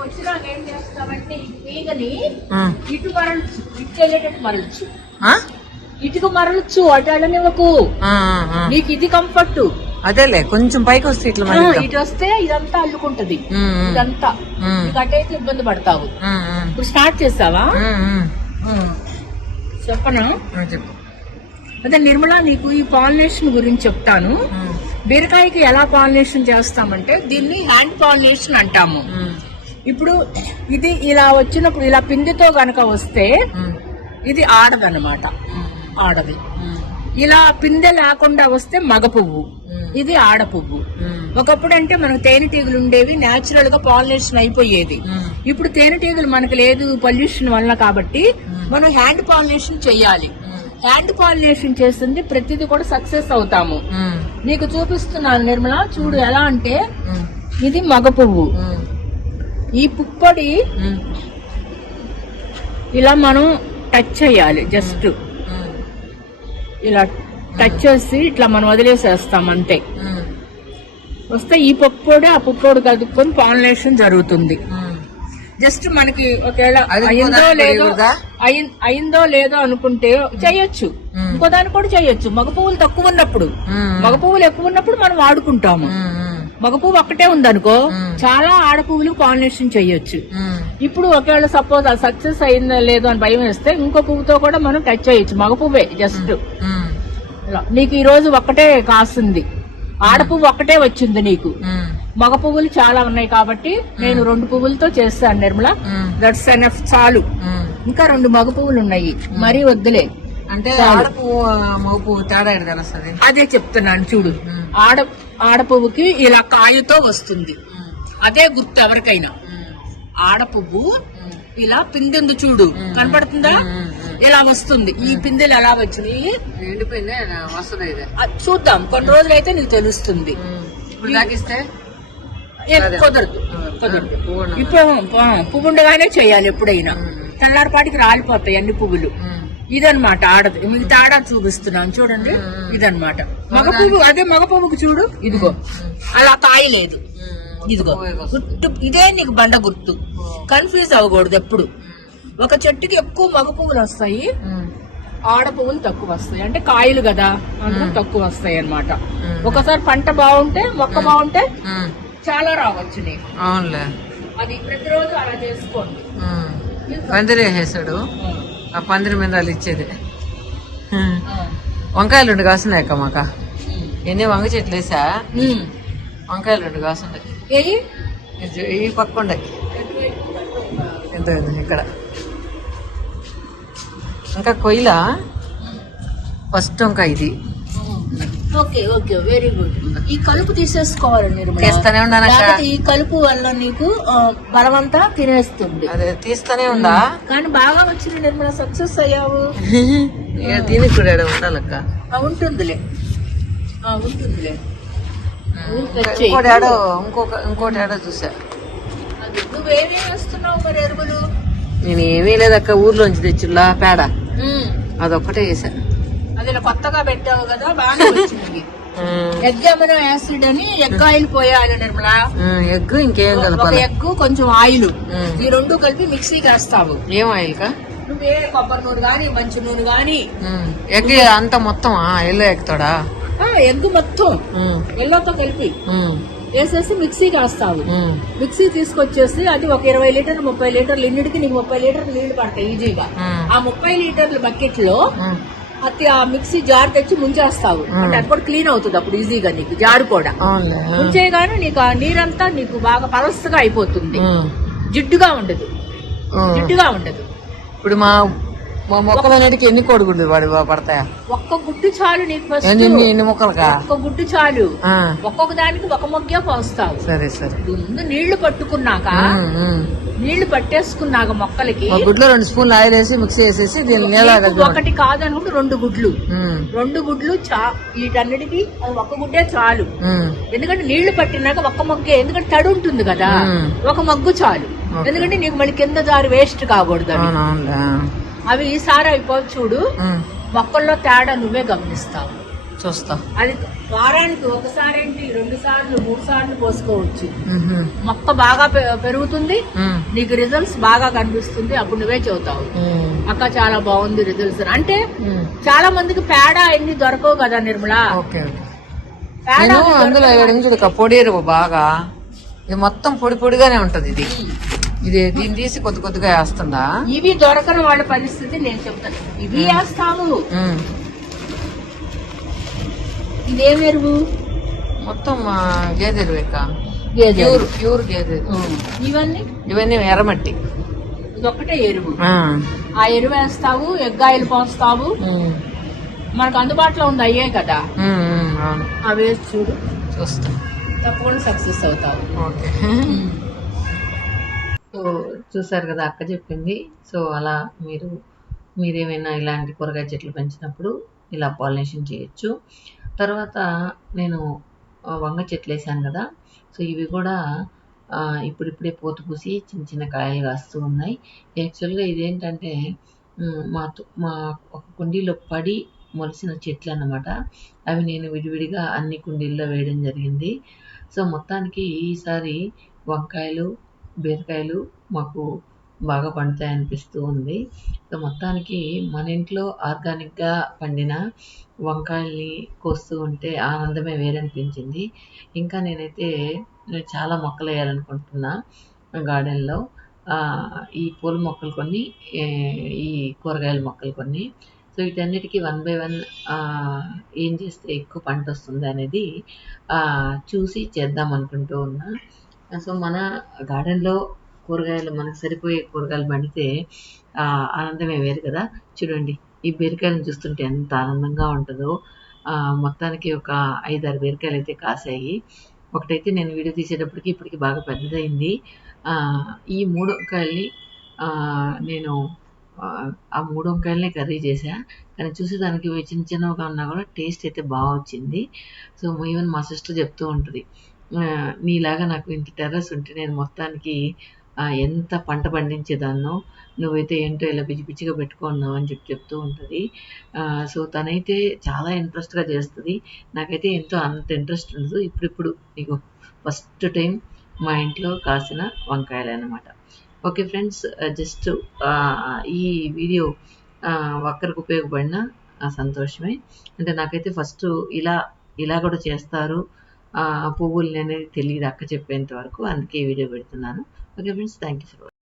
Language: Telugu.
వచ్చినాక ఏం చేస్తామంటే ఈ తీగని ఇటు మరల్చు, ఇటు వెళ్ళేటట్టు మరల్చు, ఇటుకు మరల్చు, అటు వెళ్ళనివ్వకు. నీకు ఇది కంఫర్ట్. అదేలే కొంచెం పైకి వస్తే ఇట్లా ఇటు వస్తే ఇదంతా అల్లుకుంటది. ఇదంతా నీకు అటైతే ఇబ్బంది పడతావు. ఇప్పుడు స్టార్ట్ చేస్తావా? చెప్పనా? అదే నిర్మలా, నీకు ఈ పాలినేషన్ గురించి చెప్తాను. బీరకాయకి ఎలా పాలినేషన్ చేస్తామంటే దీన్ని హ్యాండ్ పాలినేషన్ అంటాము. ఇప్పుడు ఇది ఇలా వచ్చినప్పుడు ఇలా పిండితో గనక వస్తే ఇది ఆడదన్నమాట, ఆడది. ఇలా పిందె లేకుండా వస్తే మగ పువ్వు, ఇది ఆడ పువ్వు. ఒకప్పుడు అంటే మనకు తేనెటీగలు ఉండేవి, న్యాచురల్ గా పాలినేషన్ అయిపోయేది. ఇప్పుడు తేనెటీగలు మనకు లేదు పొల్యూషన్ వల్ల, కాబట్టి మనం హ్యాండ్ పాలినేషన్ చెయ్యాలి. హ్యాండ్ పాలినేషన్ చేస్తుంది ప్రతిదీ కూడా సక్సెస్ అవుతాము. నీకు చూపిస్తున్నాను నిర్మల, చూడు ఎలా అంటే ఇది మగ పువ్వు. ఈ పుప్పొడి ఇలా మనం టచ్ చేయాలి, జస్ట్ ఇలా టచ్ చేసి ఇట్లా మనం వదిలేసేస్తాం అంతే. వస్తే ఈ పుప్పొడి ఆ పుప్పొడి కలుపుకొని పాలినేషన్ జరుగుతుంది. జస్ట్ మనకి ఒకవేళ అయిందో లేదో అనుకుంటే చెయ్యొచ్చు, ఇంకో దాన్ని కూడా చెయ్యొచ్చు. మగ పువ్వులు తక్కువ ఉన్నప్పుడు, మగ పువ్వులు ఎక్కువ ఉన్నప్పుడు మనం వాడుకుంటాము. మగ పువ్వు ఒక్కటే ఉందనుకో, చాలా ఆడ పువ్వులు పాలినేషన్ చెయ్యొచ్చు. ఇప్పుడు ఒకవేళ సపోజ్ అది సక్సెస్ అయిందో లేదో అని భయం వేస్తే ఇంకో పువ్వుతో కూడా మనం టచ్ చేయొచ్చు. మగ పువ్వే జస్ట్. నీకు ఈ రోజు ఒక్కటే కాస్తుంది, ఆడ పువ్వు ఒక్కటే వచ్చింది నీకు. మగ పువ్వులు చాలా ఉన్నాయి కాబట్టి నేను 2 పువ్వులతో చేస్తాను నిర్మల. దట్స్ ఎనఫ్, చాలు. ఇంకా 2 మగ పువ్వులు ఉన్నాయి, మరీ వద్దులే. అంటే అదే చెప్తున్నాను చూడు. ఆడ పువ్వుకి ఇలా కాయతో వస్తుంది, అదే గుర్తు ఎవరికైనా. ఆడ పువ్వు ఇలా పిందెందు చూడు, కనపడుతుందా? ఇలా వస్తుంది. ఈ పిందెలు ఎలా వచ్చినాయి చూద్దాం, కొన్ని రోజులు అయితే నీకు తెలుస్తుంది. కుదరదు, కుదరదు. ఇప్పుడు పువ్వు ఉండగానే చేయాలి ఎప్పుడైనా. తెల్లారిపాటికి రాలిపోతాయి అన్ని పువ్వులు. ఇదన్నమాట ఆడది. మిగతా ఆడ చూపిస్తున్నాను చూడండి. ఇదన్నమాట మగ పువ్వు. అదే మగ పువ్వుకి చూడు, ఇదిగో అలా కాయ లేదు, ఇదిగో గుర్తు. ఇదే నీకు బండ గుర్తు. కన్ఫ్యూజ్ అవ్వకూడదు ఎప్పుడు. ఒక చెట్టుకి ఎక్కువ మగ పువ్వులు వస్తాయి, ఆడ పువ్వులు తక్కువ వస్తాయి. అంటే కాయలు కదా, అందులో తక్కువ వస్తాయి అన్నమాట. ఒకసారి పంట బాగుంటే, మొక్క బాగుంటే చాలా రావచ్చు నీకు. అది ప్రతిరోజు అలా చేసుకోండి. పందిరి వేసాడు, ఆ పందిరి మీద వాళ్ళు ఇచ్చేది. వంకాయలు 2 కాస్తున్నాయి అక్క మాక. ఎన్ని వంగ చెట్లు వేసా, వంకాయలు 2 కాస్తున్నాయి. ఈ పక్క ఉండే ఎంత ఇక్కడ. ఇంకా కొయ్యలా ఫస్ట్ వంకాయ ఇది. Okay okay, very good. ఈ కలుపు తీసేసుకోవాలి మీరు. తీస్తానే ఉన్నాను. ఈ కలుపు వల్ల నీకు బలమంతా తినేస్తుంది. అదే తీస్తానే ఉందా, కానీ బాగా వచ్చింది నిర్మల, సక్సెస్ అయ్యావు. దీనికి కూడా ఉండాలక్క. ఉంటుందిలే, ఉంటుందిలే. ఇంకోటి ఏడో చూసా. నువ్వేమేమి వేస్తున్నావు మరి ఎరువులు? నేను ఏమీ లేదక్క, ఊర్లోంచి తెచ్చులా పేడ, అదొక్కటే వేసా. అది కొత్తగా పెట్టావు కదా, బాగా వచ్చింది. ఎగ్ అమినో యాసిడ్ అని ఎగ్ ఆయిల్ పోయాలి నిర్మల. ఎగ్ ఇంకేం కలపాలి? ఎగ్ కొంచెం ఆయిల్, ఈ 2 కలిపి మిక్సీకి వేస్తావు. ఏం ఆయిల్ కా? నువ్వే కొబ్బరి నూనె గాని, మంచి నూనె గాని. ఎగ్ అంత మొత్తం ఎల్లో ఎగ్తోడా? ఎగ్ మొత్తం ఎల్లోతో కలిపి వేసేసి మిక్సీకి వేస్తావు. మిక్సీ తీసుకొచ్చేసి అది ఒక 20 లీటర్లు 30 లీటర్లు, ఇన్నిటికి నీకు 30 లీటర్లు నీళ్లు పడతాయి ఈజీగా. ఆ 30 లీటర్ల బకెట్ లో ఆ మిక్సీ జార్ తెచ్చి ముంచేస్తావు. అంటే అది కూడా క్లీన్ అవుతుంది అప్పుడు ఈజీగా నీకు. జారు కూడా ముంచేయగానే నీకు ఆ నీరంతా నీకు బాగా పలసగా అయిపోతుంది, జిడ్డుగా ఉండదు, జిడ్డుగా ఉండదు. ఇప్పుడు మా మొక్కలన్నిటికీ ఎన్ని కోడిగుడ్లు పడతాయా? ఒక్క గుడ్డు చాలు నీకు. ఎన్ని మొక్కలుగా? ఒక్క గుడ్డు చాలు. ఒక్కొక్క దానికి ఒక మొగ్గే పోస్తావు. సరే సరే. ముందు నీళ్లు పట్టుకున్నాక, నీళ్లు పట్టేసుకున్నాక మొక్కలకి గుడ్లో 2 స్పూన్లు ఆయిల్ వేసి మిక్స్ చేసేసి ఒకటి కాదనుకుంటే 2 గుడ్లు. 2 గుడ్లు వీటన్నిటికీ ఒక గుడ్డే చాలు. ఎందుకంటే నీళ్లు పట్టినాక ఒక్క మొగ్గే, ఎందుకంటే తడి ఉంటుంది కదా, ఒక మొగ్గు చాలు. ఎందుకంటే నీకు మళ్ళీ కింద జారి వేస్ట్ కాకూడదు. అవి ఈసారి అయిపోయి చూడు, మొక్కల్లో తేడా నువ్వే గమనిస్తావు. చూస్తా. అది వారానికి ఒకసారి ఏంటి 2 సార్లు 3 సార్లు పోసుకోవచ్చు. మ్హూ. మొక్క బాగా పెరుగుతుంది, మ్. నీకు రిజల్ట్స్ బాగా కనిపిస్తుంది. అప్పుడు నువ్వే చెబుతావు, మ్. అక్క చాలా బాగుంది రిజల్ట్స్. అంటే మ్. చాలా మందికి పేడ ఎన్ని దొరకవు కదా నిర్మల. Okay okay. పేడ నేను అవి అందులో చూడక పొడి ఎరువు బాగా, ఇది మొత్తం పొడి పొడిగానే ఉంటది. ఇది దీన్ని తీసి కొద్ది కొద్దిగా వేస్తుందా? ఇవి దొరకని వాళ్ళ పరిస్థితి నేను చెప్తాను. ఇవి వేస్తాము. మ్. ఇదేం ఎరువు? మొత్తం గేదె ఎరువేక, గేదె ఎరువు. ప్యూర్ గేదె ఎరువు. ఇవన్నీ ఇవన్నీ ఎర్రమట్టి. ఇదొక్కటే ఎరువు. ఆ. ఆ ఎరువు వేస్తావు, ఎగ్గాయలు పోస్తావు. మ్. మనకు అందుబాటులో ఉంది అయ్యే కదా, మ్, మ్, అవును. అవి వేసి చూడు, చూస్తా. తప్పకుండా సక్సెస్ అవుతావు. ఓకే. సో చూసారు కదా అక్క చెప్పింది. సో అలా మీరేమైనా ఇలాంటి కూరగాయ చెట్లు పెంచినప్పుడు ఇలా పాలినేషన్ చేయొచ్చు. తర్వాత నేను వంగ చెట్లు వేసాను కదా, సో ఇవి కూడా ఇప్పుడిప్పుడే పోతు పూసి చిన్న చిన్న కాయలు కాస్తూ ఉన్నాయి. యాక్చువల్గా ఇదేంటంటే మా ఒక కుండీలో పడి మొలిసిన చెట్లు అన్నమాట. అవి నేను విడివిడిగా అన్ని కుండీల్లో వేయడం జరిగింది. సో మొత్తానికి ఈసారి వంకాయలు, బీరకాయలు మాకు బాగా పండుతాయి అనిపిస్తూ ఉంది. సో మొత్తానికి మన ఇంట్లో ఆర్గానిక్గా పండిన వంకాయల్ని కోస్తూ ఉంటే ఆనందమే వేరనిపించింది. ఇంకా నేనైతే చాలా మొక్కలు వేయాలనుకుంటున్నా గార్డెన్లో. ఈ పూల మొక్కలు కొన్ని, ఈ కూరగాయల మొక్కలు కొన్ని. సో వీటన్నిటికీ 1 by 1 ఏం చేస్తే ఎక్కువ పంట వస్తుంది అనేది చూసి చేద్దాం అనుకుంటూ ఉన్నా. సో మన గార్డెన్లో కూరగాయలు, మనకు సరిపోయే కూరగాయలు పండితే ఆనందమే వేరు కదా. చూడండి, ఈ బీరకాయలను చూస్తుంటే ఎంత ఆనందంగా ఉంటుందో. మొత్తానికి ఒక 5-6 బీరకాయలు అయితే కాసాయి. ఒకటైతే నేను వీడియో తీసేటప్పటికి ఇప్పటికి బాగా పెద్దదైంది. ఈ 3 వంకాయల్ని నేను ఆ 3 వంకాయలనే కర్రీ చేశా. కానీ చూసేదానికి చిన్న చిన్నగా ఉన్నా కూడా టేస్ట్ అయితే బాగా వచ్చింది. సో ఈవెన్ మా సిస్టర్ చెప్తూ ఉంటుంది, నీలాగా నాకు ఇంత టెర్రస్ ఉంటే నేను మొత్తానికి ఎంత పంట పండించేదాన్నో, నువ్వైతే ఏంటో ఇలా పిచ్చి పిచ్చిగా పెట్టుకున్నావు అని చెప్తూ ఉంటుంది. సో తనైతే చాలా ఇంట్రెస్ట్గా చేస్తుంది. నాకైతే అంత ఇంట్రెస్ట్ ఉండదు. ఇప్పుడిప్పుడు నీకు ఫస్ట్ టైం మా ఇంట్లో కాసిన వంకాయలు అన్నమాట. ఓకే ఫ్రెండ్స్, జస్ట్ ఈ వీడియో ఒక్కరికి ఉపయోగపడిన సంతోషమే. అంటే నాకైతే ఫస్ట్ ఇలా కూడా చేస్తారు పువ్వుల్ని అనేది తెలియదు అక్క చెప్పేంత వరకు. అందుకే ఈ వీడియో పెడుతున్నాను. Okay friends, thank you for watching.